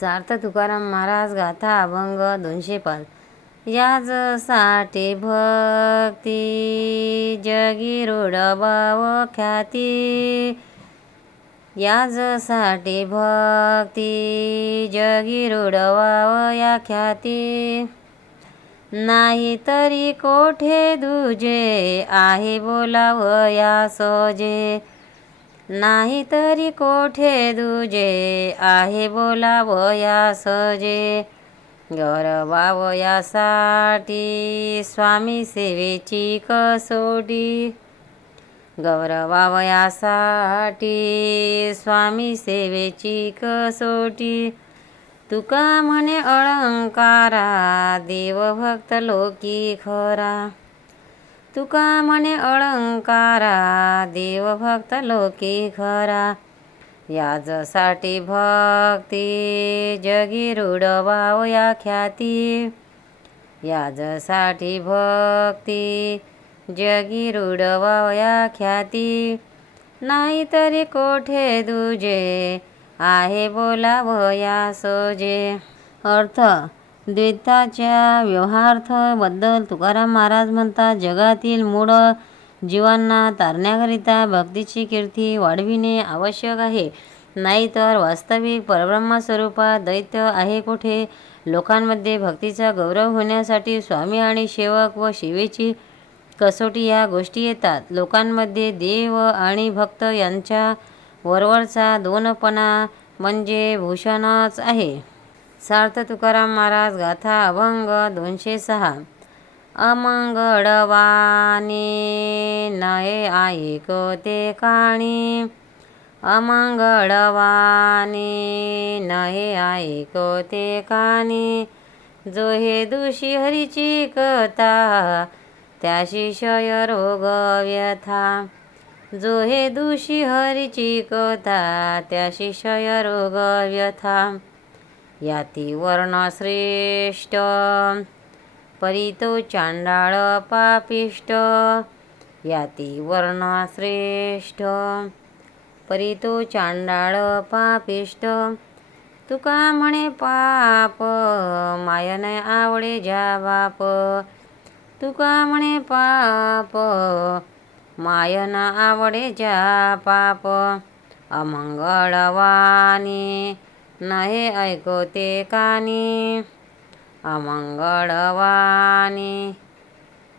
सार्थ तुकाराम महाराज गाथा अभंग दोनशे पाच. याजसाठी भक्ती जगी रुडबाव ख्याती. याजसाठी भक्ती जगी रुडवाव या ख्याती. नाही तरी कोठे दुजे आहे बोलाव या सोजे. नाही तरी कोठे दुजे? आहे बोलावया सजे. गौरवावयासाठी स्वामी सेवेची कसोटी. गौरवावयासाठी स्वामी सेवेची कसोटी. तुका म्हणे अलंकारा देवभक्त लोकी खरा. तुका म्हणे अलंकारा देवभक्त लोके खरा याजसाठी भक्ती जगी रुडवाव या ख्याती. याजसाठी भक्ती जगी रुडवाव या ख्याती. नाहीतरी कोठे दुजे आहे बोलावया सोजे. अर्थ द्वैताच्या व्यवहारार्थबद्दल तुकाराम महाराज म्हणतात जगातील मूळ जीवांना तारण्याकरिता भक्तीची कीर्ती वाढविणे आवश्यक आहे. नाहीतर वास्तविक परब्रह्मस्वरूपात दैत्य आहे कुठे? लोकांमध्ये भक्तीचा गौरव होण्यासाठी स्वामी आणि सेवक व शिवेची कसोटी या गोष्टी येतात. लोकांमध्ये देव आणि भक्त यांच्या वरवरचा दोनपणा म्हणजे भूषणच आहे. सार्थ तुकाराम महाराज गाथा अभंग दोनशे सहा. अमंगळवाणी नये ऐकते काणी. अमंगळवाणी नये ऐकते काणी. जो हे दुषी हरीची कथा त्याशी शय रोग व्यथा. जो हे दुषी हरीची कथा त्याशी शय रोग व्यथा. याती वर्ण श्रेष्ठ परितो चांडाळ पापिष्ट। याती वर्ण श्रेष्ठ परितो चांडाळ पापिष्ट। तुका म्हणे पाप मायन आवडे ज्या बाप। तुका म्हणे पाप मायन आवडे ज्या पाप। अमंगळवाणी। नाही ऐकते कानी अमंगळवाणी.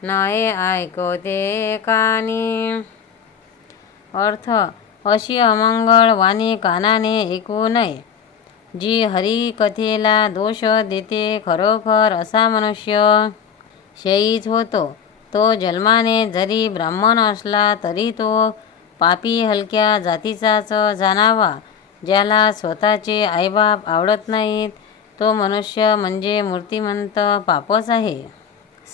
नाही ऐकते कानी. अर्थ अशी अमंगळवाणी कानाने ऐकू नये. जी हरिकथेला दोष देते खरोखर असा मनुष्य शयीच होतो. तो जन्माने जरी ब्राह्मण असला तरी तो पापी हलक्या जातीचाच जाणावा. ज्याला स्वतःचे आईबाप आवडत नाहीत तो मनुष्य म्हणजे मूर्तिमंत पापच आहे.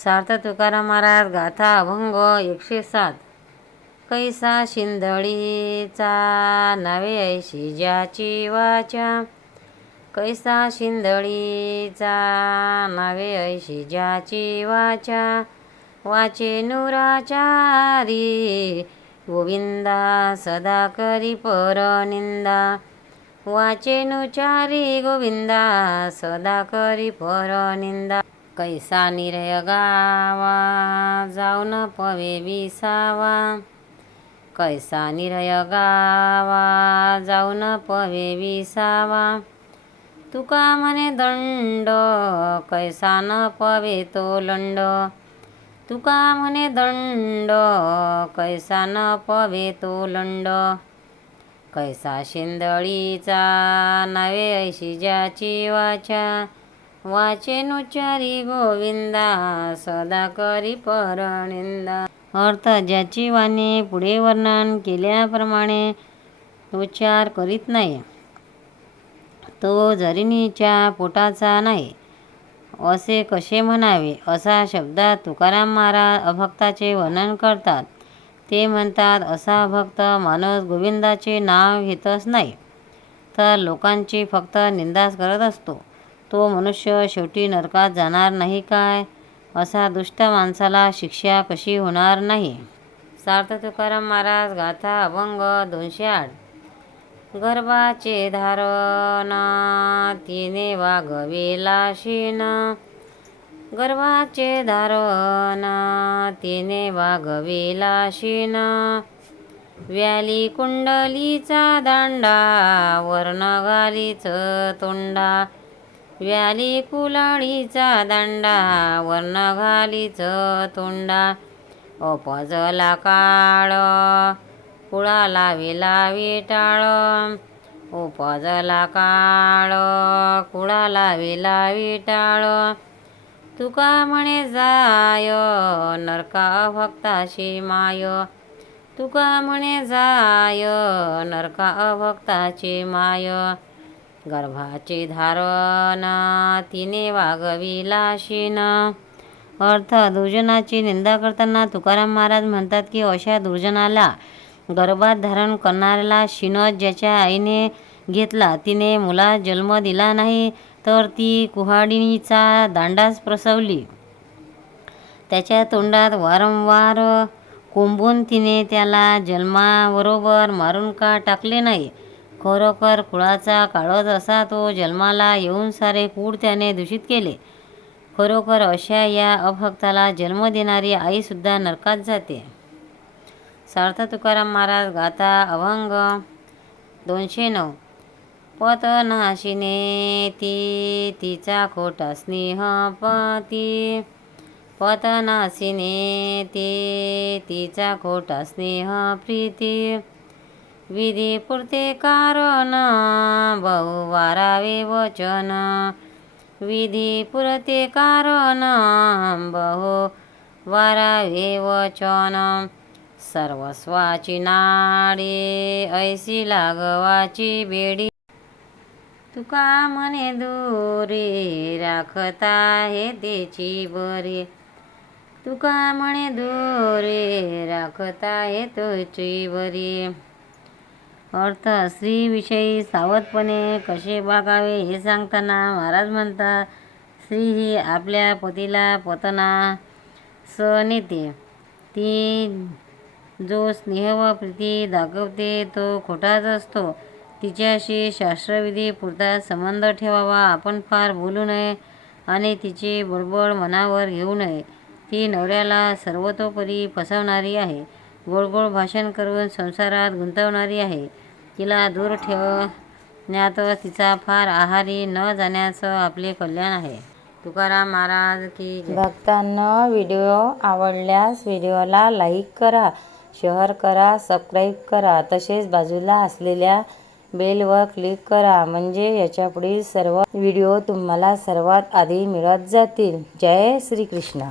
सार्थ तुकाराम महाराज गाथा अभंग एकशे सात. कैसा शिंदळीचा नावे ऐशी ज्याची वाचा. कैसा शिंदळीचा नावे ऐशी ज्याची वाचा. वाचे नुराचारी गोविंदा सदा करी परनिंदा वाचेनुचारी गोविंदा सदा करी परनिंदा कैसा निरय गावा जाऊन पवे विसावा. कैसा निरय गावा जाऊन पवे विसावा. तुका म्हणे दंड कैसा न पवे तो लंड. तुका म्हणे दंड कैसा न पवे तो लंड. कैसा शिंदळीचा नवे ऐशी ज्याची वाचा वाचे गोविंदा सदा करी परनिंदा. अर्थ ज्याची वाणी पुढे वर्णन केल्याप्रमाणे उच्चार करीत नाही. तो जरिनीच्या पोटाचा नाही. असे कसे म्हणावे? असा शब्दात तुकाराम महाराज अभक्ताचे वर्णन करतात. ते म्हणतात असा भक्त माणूस गोविंदाचे नाव घेतच नाही तर लोकांची फक्त निंदाच करत असतो. तो मनुष्य शेवटी नरकात जाणार नाही काय? असा दुष्ट माणसाला शिक्षा कशी होणार नाही? सार्थ तुकाराम महाराज गाथा अभंग दोनशे आठ. गर्भाचे धारण तिने वागवेला शिन गर्वाचे धारण तिने वागविला शिन व्याली कुंडलीचा दांडा वर्ण गालीच तोंडा. व्याली कुलाळीचा दांडा वर्ण घालीच तोंडा. अपजला काळ कुळाला विलावी टाळ उपजला काळ कुळाला विलावी टाळ तुका म्हणे जाय नरका भक्ताशी माय. तुका म्हणे जाय नरका भक्ताची माय. गर्भाचे धारण तिने वागविला शिन. अर्थ दुर्जनाची निंदा करताना तुकाराम महाराज म्हणतात की अशा दुर्जनाला गर्भात धारण करणाऱ्याला शिनत ज्याच्या आईने घेतला तिने मुला जन्म दिला नाही. तर ती कुहाडीचा दांडाच प्रसवली. त्याच्या तोंडात वारंवार कोंबून तिने त्याला जन्माबरोबर मारून का टाकले नाही? खरोखर कुळाचा काळच असा तो जन्माला येऊन सारे कूड त्याने दूषित केले. खरोखर अशा या अभक्ताला जन्म देणारी आईसुद्धा नरकात जाते. सार्थ तुकाराम महाराज गाता अभंग दोनशे नऊ. पतनाशिने ती तिचा खोटा स्नेह पती पतनाशिने ती तिचा खोटा स्नेह प्रीती. विधी पुरते कारण बहुवारावे वचन. विधी पुरते कारण बहु वारावे वचन. सर्वस्वाची नाडी ऐशी लागवाची बेडी. तुका म्हणे दोरे राखता हे तेची बरे. तुका म्हणे दोरे राखता हे तोची बरे. अर्थ स्त्रीविषयी सावधपणे कसे वागावे हे सांगताना महाराज म्हणतात स्त्री ही आपल्या पतीला पतना स नेते ती जो स्नेह व प्रीती दाखवते तो खोटाच असतो. तिच्याशी शास्त्रविधी पुरता संबंध ठेवावा. आपण फार बोलू नये आणि तिची बडबड मनावर घेऊ नये. ती नवऱ्याला सर्वतोपरी फसवणारी आहे. गोडगोड भाषण करून संसारात गुंतवणारी आहे. तिला दूर ठेवण्यात तिचा फार आहारी न जाण्याचं आपले कल्याण आहे. तुकाराम महाराज की भक्तांना व्हिडिओ आवडल्यास व्हिडिओला लाईक करा शेअर करा सबस्क्राईब करा. तसेच बाजूला असलेल्या बेलवर क्लिक करा. म्हणजे याच्या पुढील सर्व व्हिडिओ तुम्हाला सर्वात आधी मिळत जातील. जय श्रीकृष्ण.